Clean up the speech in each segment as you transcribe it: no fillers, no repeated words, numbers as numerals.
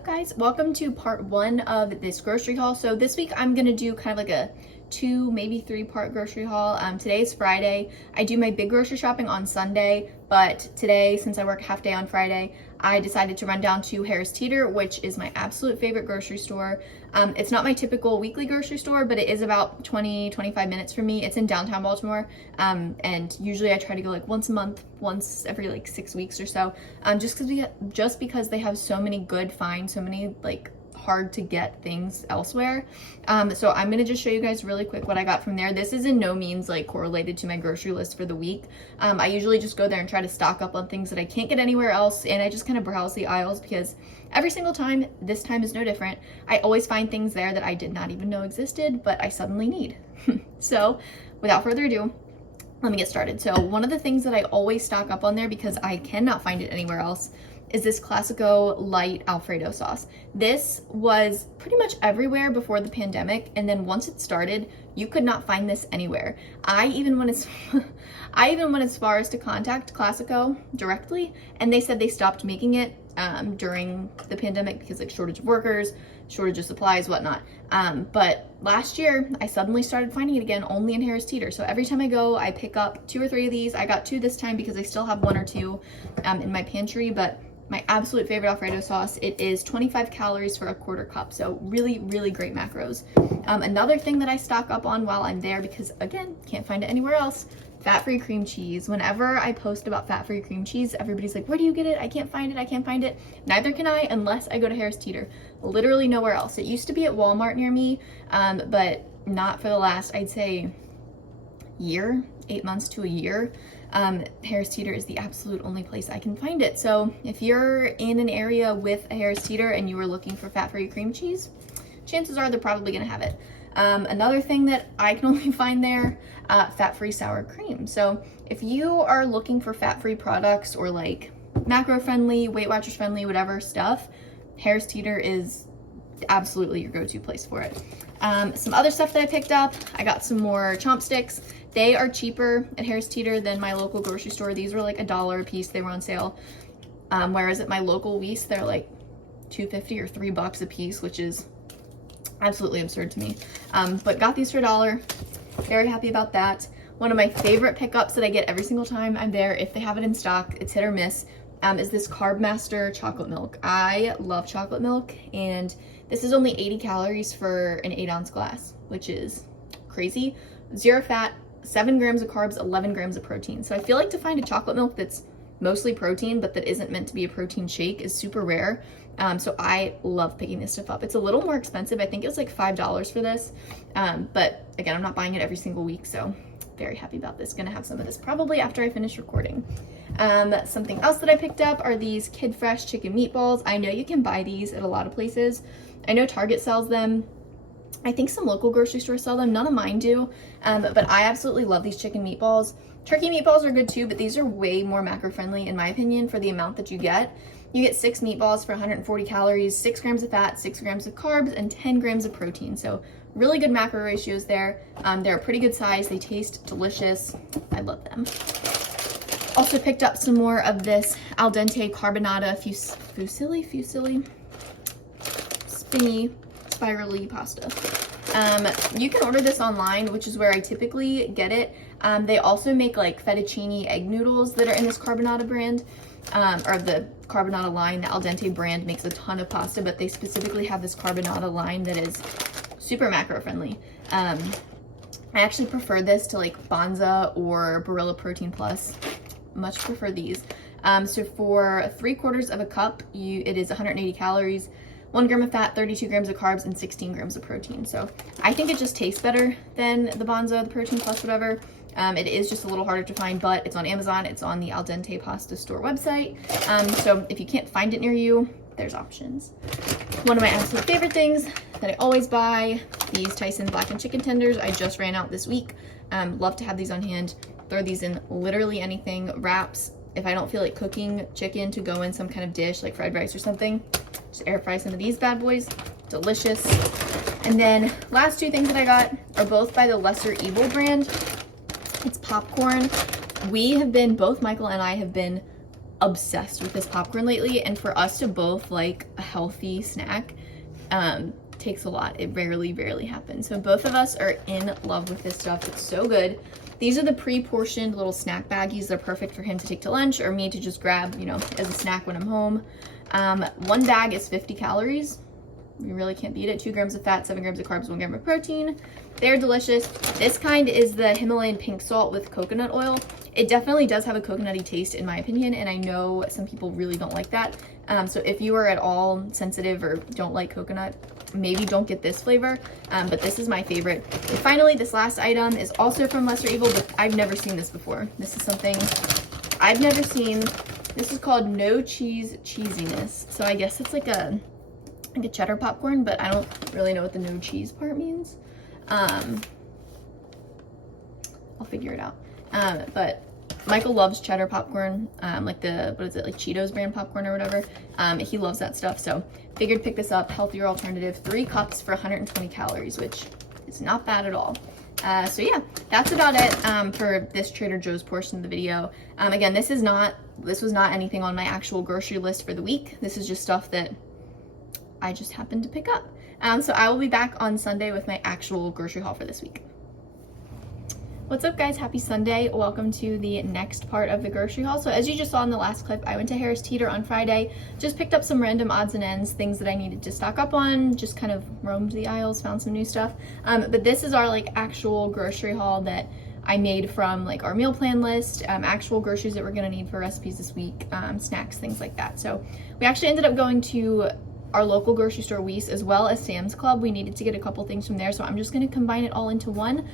up, guys? Welcome to part one of this grocery haul. So this week I'm gonna do kind of like a 2, maybe 3-part grocery haul. Today is Friday. I do my big grocery shopping on Sunday, but today, since I work half day on Friday, I decided to run down to Harris Teeter, which is my absolute favorite grocery store. It's not my typical weekly grocery store, but it is about 20-25 minutes from me. It's in downtown Baltimore, and usually I try to go like once a month, once every like 6 weeks or so, just because they have so many good finds, so many like hard to get things elsewhere. So I'm gonna just show you guys really quick what I got from there. This is in no means like correlated to my grocery list for the week. I usually just go there and try to stock up on things that I can't get anywhere else, and I just kind of browse the aisles because every single time, this time is no different. I always find things there that I did not even know existed, but I suddenly need. So without further ado, let me get started. So one of the things that I always stock up on there because I cannot find it anywhere else is this Classico light Alfredo sauce. This was pretty much everywhere before the pandemic, and then once it started, you could not find this anywhere. I even went as far as to contact Classico directly, and they said they stopped making it during the pandemic because like shortage of workers, shortage of supplies, whatnot. But last year, I suddenly started finding it again only in Harris Teeter. So every time I go, I pick up 2 or 3 of these. I got 2 this time because I still have 1 or 2 in my pantry, but my absolute favorite Alfredo sauce. It is 25 calories for a 1/4 cup. So really, really great macros. Another thing that I stock up on while I'm there, because again, can't find it anywhere else, fat-free cream cheese. Whenever I post about fat-free cream cheese, everybody's like, where do you get it? I can't find it, I can't find it. Neither can I unless I go to Harris Teeter. Literally nowhere else. It used to be at Walmart near me, but not for the last, I'd say, year, 8 months to a year. Harris Teeter is the absolute only place I can find it. So if you're in an area with a Harris Teeter and you were looking for fat-free cream cheese, chances are they're probably gonna have it. Another thing that I can only find there, fat-free sour cream. So if you are looking for fat-free products or like macro-friendly, Weight Watchers friendly, whatever stuff, Harris Teeter is absolutely your go-to place for it. Some other stuff that I picked up, I got some more chopsticks. They are cheaper at Harris Teeter than my local grocery store. These were like $1 a piece. They were on sale. Whereas at my local Weis, they're like $2.50 or $3 a piece, which is absolutely absurd to me. But got these for $1. Very happy about that. One of my favorite pickups that I get every single time I'm there, if they have it in stock, it's hit or miss, is this Carb Master chocolate milk. I love chocolate milk, and this is only 80 calories for an 8-ounce glass, which is crazy. 0 fat, 7 grams of carbs, 11 grams of protein. So I feel like to find a chocolate milk that's mostly protein, but that isn't meant to be a protein shake is super rare. So I love picking this stuff up. It's a little more expensive. I think it was like $5 for this. But again, I'm not buying it every single week, so very happy about this. Gonna have some of this probably after I finish recording. Something else that I picked up are these Kid Fresh chicken meatballs. I know you can buy these at a lot of places. I know Target sells them. I think some local grocery stores sell them. None of mine do, but I absolutely love these chicken meatballs. Turkey meatballs are good too, but these are way more macro-friendly in my opinion for the amount that you get. You get 6 meatballs for 140 calories, 6 grams of fat, 6 grams of carbs, and 10 grams of protein. So really good macro ratios there. They're a pretty good size. They taste delicious. I love them. Also picked up some more of this al dente carbonata fusilli, spinny, spirally pasta. You can order this online, which is where I typically get it. They also make like fettuccine egg noodles that are in this carbonata brand, or the carbonata line. The al dente brand makes a ton of pasta, but they specifically have this carbonata line that is super macro friendly. I actually prefer this to like Banza or Barilla Protein Plus. Much prefer these. So for 3/4 of a cup, it is 180 calories, 1 gram of fat, 32 grams of carbs, and 16 grams of protein. So I think it just tastes better than the Banza, the Protein Plus, whatever. It is just a little harder to find, but it's on Amazon. It's on the Al Dente Pasta store website. So if you can't find it near you, there's options. One of my absolute favorite things that I always buy, these Tyson blackened chicken tenders. I just ran out this week. Love to have these on hand. Throw these in literally anything. Wraps. If I don't feel like cooking chicken to go in some kind of dish like fried rice or something, just air fry some of these bad boys. Delicious. And then last 2 things that I got are both by the Lesser Evil brand. It's popcorn. Both Michael and I have been obsessed with this popcorn lately, and for us to both like a healthy snack takes a lot. It rarely happens. So both of us are in love with this stuff. It's so good. These are the pre-portioned little snack baggies. They're perfect for him to take to lunch or me to just grab, you know, as a snack when I'm home. One bag is 50 calories. You really can't beat it. 2 grams of fat, 7 grams of carbs, 1 gram of protein. They're delicious. This kind is the Himalayan pink salt with coconut oil. It definitely does have a coconutty taste in my opinion, and I know some people really don't like that. So if you are at all sensitive or don't like coconut, maybe don't get this flavor, but this is my favorite. And finally, this last item is also from Lesser Evil, but I've never seen this before. This is something I've never seen. This is called No Cheese Cheesiness. So I guess it's like a cheddar popcorn, but I don't really know what the no cheese part means. I'll figure it out. But Michael loves cheddar popcorn, like the, what is it, like Cheetos brand popcorn or whatever. He loves that stuff, so figured pick this up. Healthier alternative, 3 cups for 120 calories, which is not bad at all. So yeah, that's about it for this Trader Joe's portion of the video. Again, this was not anything on my actual grocery list for the week. This is just stuff that I just happened to pick up. So I will be back on Sunday with my actual grocery haul for this week. What's up guys, happy Sunday. Welcome to the next part of the grocery haul. So as you just saw in the last clip, I went to Harris Teeter on Friday, just picked up some random odds and ends, things that I needed to stock up on, just kind of roamed the aisles, found some new stuff. But this is our like actual grocery haul that I made from like our meal plan list, actual groceries that we're gonna need for recipes this week, snacks, things like that. So we actually ended up going to our local grocery store, Weis, as well as Sam's Club. We needed to get a couple things from there, so I'm just going to combine it all into one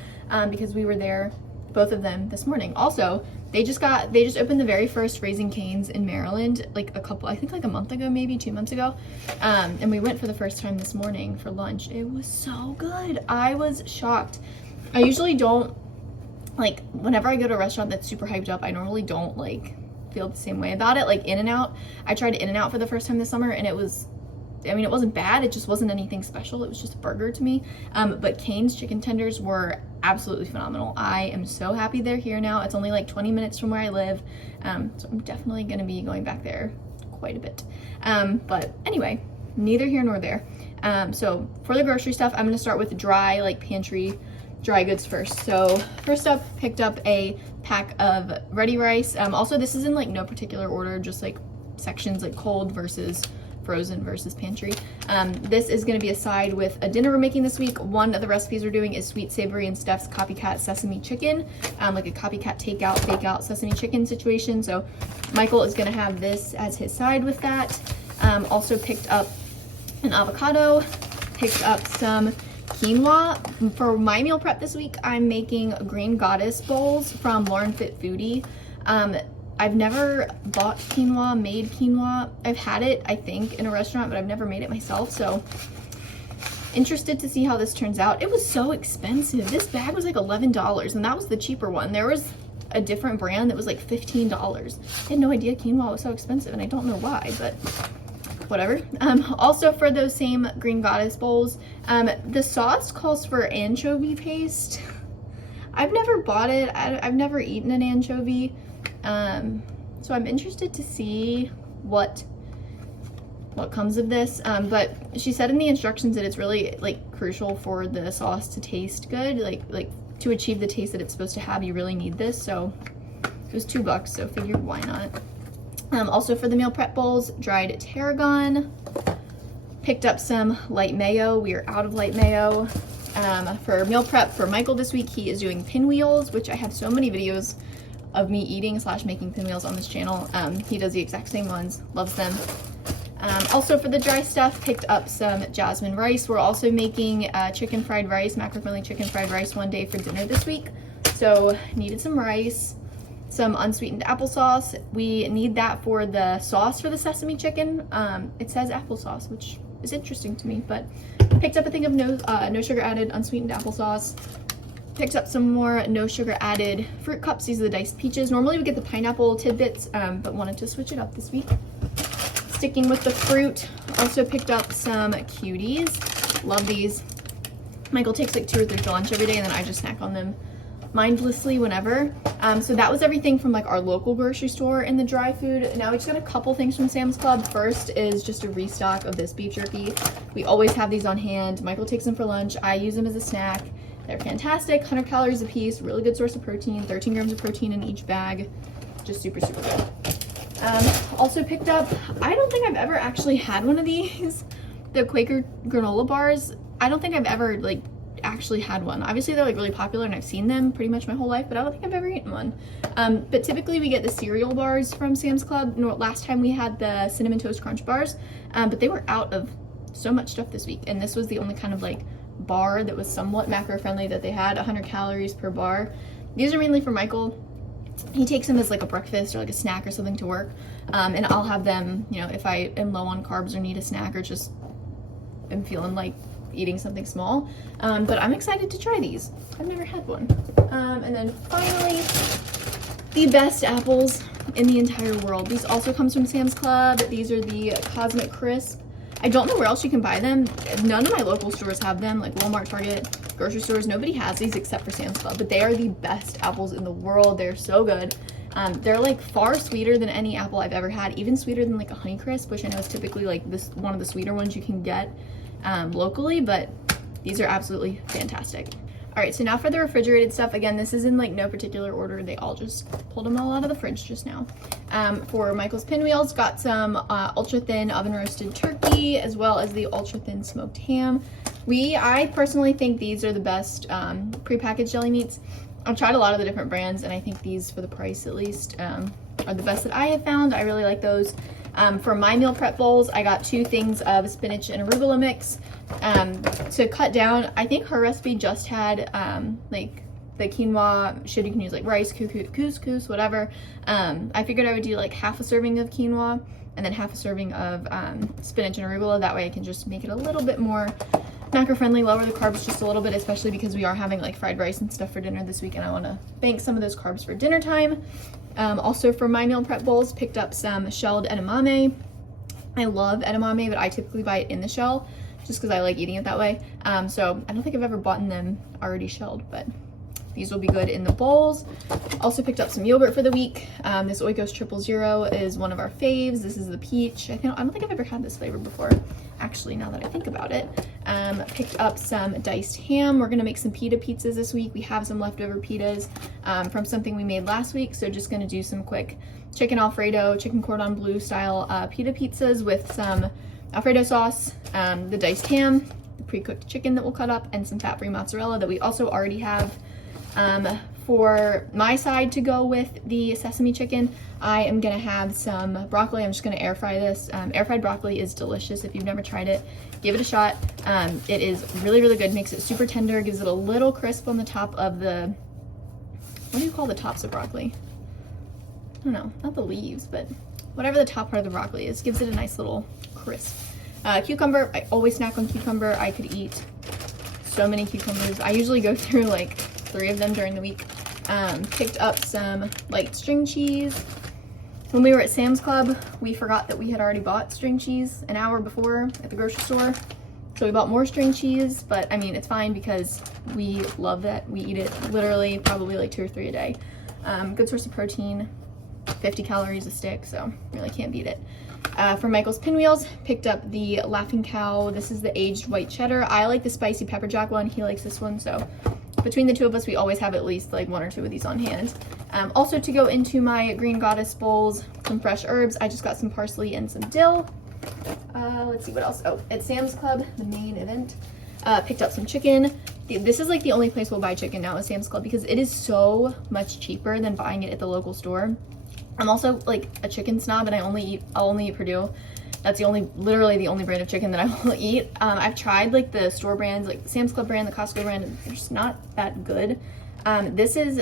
because we were there, both of them, this morning. Also, they just opened the very first Raising Cane's in Maryland, like I think like a month ago, maybe 2 months ago, and we went for the first time this morning for lunch. It was so good. I was shocked. I usually don't, like, whenever I go to a restaurant that's super hyped up, I normally don't like feel the same way about it. Like In-N-Out, I tried In-N-Out for the first time this summer, and it wasn't bad, it just wasn't anything special. It was just a burger to me. But Cane's chicken tenders were absolutely phenomenal. I am so happy they're here now. It's only like 20 minutes from where I live. So I'm definitely gonna be going back there quite a bit. But anyway, neither here nor there. So for the grocery stuff, I'm gonna start with dry, like pantry dry goods first. So first up, picked up a pack of ready rice. Also this is in like no particular order, just like sections, like cold versus frozen versus pantry. This is going to be a side with a dinner we're making this week. One of the recipes we're doing is Sweet Savory and Steph's copycat sesame chicken, like a copycat takeout, bake out sesame chicken situation. So Michael is going to have this as his side with that. Also picked up an avocado, picked up some quinoa. For my meal prep this week, I'm making green goddess bowls from Lauren Fit Foodie. I've never bought quinoa, made quinoa. I've had it, I think, in a restaurant, but I've never made it myself. So interested to see how this turns out. It was so expensive. This bag was like $11, and that was the cheaper one. There was a different brand that was like $15. I had no idea quinoa was so expensive, and I don't know why, but whatever. Also for those same green goddess bowls, the sauce calls for anchovy paste. I've never bought it. I've never eaten an anchovy. So I'm interested to see what comes of this. But she said in the instructions that it's really like crucial for the sauce to taste good, like to achieve the taste that it's supposed to have, you really need this. So it was $2, so figured why not. Also for the meal prep bowls, dried tarragon. Picked up some light mayo. We are out of light mayo. For meal prep for Michael this week, he is doing pinwheels, which I have so many videos of me eating / making pinwheels on this channel. He does the exact same ones, loves them. Also for the dry stuff, picked up some jasmine rice. We're also making chicken fried rice, macro-friendly chicken fried rice one day for dinner this week. So needed some rice, some unsweetened applesauce. We need that for the sauce for the sesame chicken. It says applesauce, which is interesting to me, but picked up a thing of no sugar added unsweetened applesauce. Picked up some more no sugar added fruit cups. These are the diced peaches. Normally we get the pineapple tidbits, but wanted to switch it up this week. Sticking with the fruit, also picked up some cuties. Love these. Michael takes like 2 or 3 for lunch every day, and then I just snack on them mindlessly whenever. So that was everything from like our local grocery store in the dry food. Now we just got a couple things from Sam's Club. First is just a restock of this beef jerky. We always have these on hand. Michael takes them for lunch. I use them as a snack. They're fantastic, 100 calories a piece, really good source of protein, 13 grams of protein in each bag. Just super, super good. Also picked up, I don't think I've ever actually had one of these, the Quaker granola bars. I don't think I've ever like actually had one. Obviously they're like really popular and I've seen them pretty much my whole life, but I don't think I've ever eaten one. But typically we get the cereal bars from Sam's Club. Last time we had the Cinnamon Toast Crunch bars, but they were out of so much stuff this week, and this was the only kind of like bar that was somewhat macro friendly that they had, 100 calories per bar. These are mainly for Michael. He takes them as like a breakfast or like a snack or something to work, and I'll have them, you know, if I am low on carbs or need a snack or just am feeling like eating something small. But I'm excited to try these. I've never had one. And then finally, the best apples in the entire world. These also comes from Sam's Club. These are the Cosmic Crisp. I don't know where else you can buy them. None of my local stores have them, like Walmart, Target, grocery stores. Nobody has these except for Sam's Club, but they are the best apples in the world. They're so good. They're like far sweeter than any apple I've ever had, even sweeter than like a Honeycrisp, which I know is typically like this one of the sweeter ones you can get locally, but these are absolutely fantastic. All right, so now for the refrigerated stuff. Again, this is in like no particular order. They all just pulled them all out of the fridge just now. For Michael's Pinwheels, got some ultra thin oven roasted turkey, as well as the ultra thin smoked ham. I personally think these are the best prepackaged deli meats. I've tried a lot of the different brands, and I think these, for the price at least, are the best that I have found. I really like those. For my meal prep bowls, I got 2 things of spinach and arugula mix. To cut down, I think her recipe just had like the quinoa. You can use like rice, couscous, whatever. I figured I would do like half a serving of quinoa and then half a serving of spinach and arugula. That way I can just make it a little bit more macro friendly, lower the carbs just a little bit, especially because we are having like fried rice and stuff for dinner this week, and I want to bank some of those carbs for dinner time. Also for my meal prep bowls, picked up some shelled edamame. I love edamame, but I typically buy it in the shell just because I like eating it that way. So I don't think I've ever bought them already shelled, but these will be good in the bowls. Also picked up some yogurt for the week. This Oikos 000 is one of our faves. This is the peach. I don't think I've ever had this flavor before, actually, now that I think about it. Picked up some diced ham. We're gonna make some pita pizzas this week. We have some leftover pitas from something we made last week, so just gonna do some quick chicken Alfredo, chicken cordon bleu style pita pizzas with some Alfredo sauce, the diced ham, the pre-cooked chicken that we'll cut up, and some fat-free mozzarella that we also already have. For my side to go with the sesame chicken, I am gonna have some broccoli. I'm just gonna air fry this. Air fried broccoli is delicious. If you've never tried it, give it a shot. It is really, really good. Makes it super tender, gives it a little crisp on the top of the, what do you call the tops of broccoli? I don't know, not the leaves, but whatever the top part of the broccoli is, gives it a nice little crisp. Cucumber, I always snack on cucumber. I could eat so many cucumbers. I usually go through like 3 of them during the week. Picked up some light string cheese. When we were at Sam's Club, we forgot that we had already bought string cheese an hour before at the grocery store. So we bought more string cheese, but I mean, it's fine because we love it. We eat it literally probably like 2 or 3 a day. Good source of protein, 50 calories a stick, so really can't beat it. For Michael's Pinwheels, picked up the Laughing Cow. This is the aged white cheddar. I like the spicy pepper jack one. He likes this one, so between the 2 of us, we always have at least like 1 or 2 of these on hand. Also to go into my Green Goddess bowls, some fresh herbs. I just got some parsley and some dill. Let's see what else. Oh, at Sam's Club, the main event, picked up some chicken. This is like the only place we'll buy chicken now at Sam's Club because it is so much cheaper than buying it at the local store. I'm also like a chicken snob, and I'll only eat Purdue. That's literally the only brand of chicken that I will eat. I've tried like the store brands, like the Sam's Club brand, the Costco brand, and they're just not that good. This is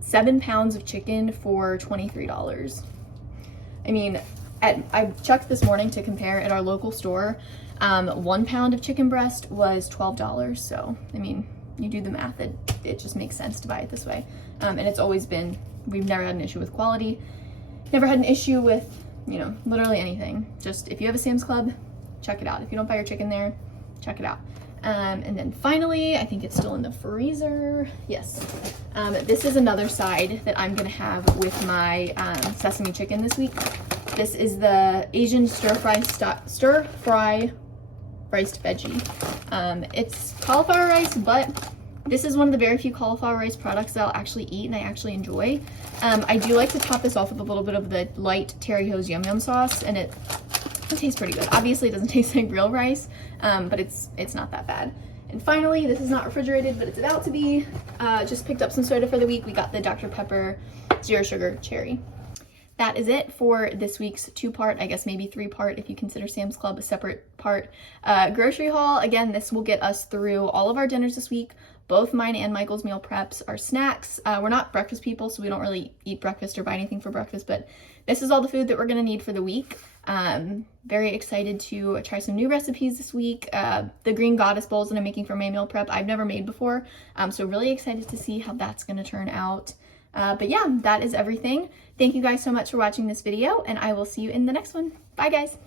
7 pounds of chicken for $23. I mean, I checked this morning to compare at our local store. 1 pound of chicken breast was $12. So, I mean, you do the math, it just makes sense to buy it this way. And it's always been, we've never had an issue with quality. Never had an issue with, you know, literally anything. Just if you have a Sam's Club, check it out. If you don't buy your chicken there, check it out. And then finally, I think it's still in the freezer. Yes. This is another side that I'm gonna have with my sesame chicken this week. This is the Asian stir fry riced veggie. It's cauliflower rice, but this is one of the very few cauliflower rice products that I'll actually eat and I actually enjoy. I do like to top this off with a little bit of the light Terry Ho's Yum Yum sauce, and it tastes pretty good. Obviously it doesn't taste like real rice, but it's not that bad. And finally, this is not refrigerated, but it's about to be. Just picked up some soda for the week. We got the Dr. Pepper Zero Sugar Cherry. That is it for this week's 2-part, I guess maybe 3-part if you consider Sam's Club a separate part, grocery haul. Again, this will get us through all of our dinners this week, both mine and Michael's meal preps, our snacks. We're not breakfast people, so we don't really eat breakfast or buy anything for breakfast, but this is all the food that we're gonna need for the week. Very excited to try some new recipes this week. The green goddess bowls that I'm making for my meal prep, I've never made before, so really excited to see how that's gonna turn out. But yeah, that is everything. Thank you guys so much for watching this video, and I will see you in the next one. Bye guys.